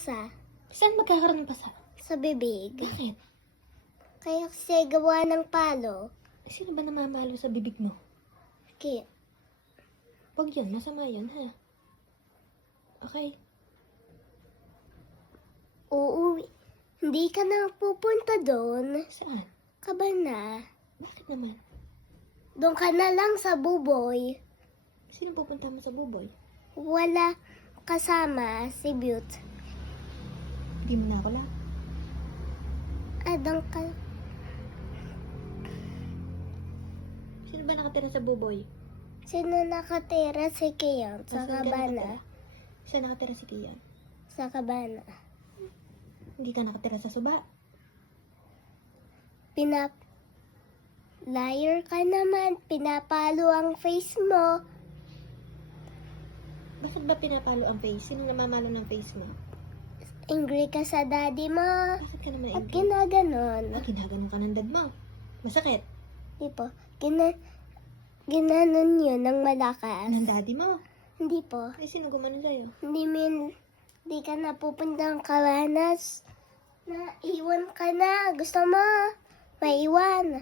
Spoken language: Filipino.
pasa Saan magkakaroon ng pasa? sa bibig. Bakit? Kaya kasi gawa ng palo. Sino ba namamalo sa bibig mo? Kaya, Huwag yun, masama yun, ha? Okay. uuwi. Hindi ka na pupunta doon. Saan? Kabana. Bakit naman? Doon ka na lang sa buboy. Sino pupunta mo sa buboy? Wala kasama si Beaut. Hindi mo na ako lang. Doon ka. Sino ba nakatira sa buboy? Sino nakatira si Kiyon sa Nasaan ka kabana? nakatira? Saan nakatira si Kian? Sa kabana. Hindi ka nakatira sa suba. Liar ka naman. Pinapalo ang face mo. Bakit ba pinapalo ang face? Sino namamalo ng face mo? Angry ka sa daddy mo. Bakit ka naman At angry? ginaganon. Ginaganon ka ng dad mo. Masakit. Di po. Ginanon yun ng malakas. Ng daddy mo. Hindi po. Ay, sino gumanon sa'yo? Hindi ka na pupuntang kabanas. Naiwan ka na. Gusto mo? Maiwan.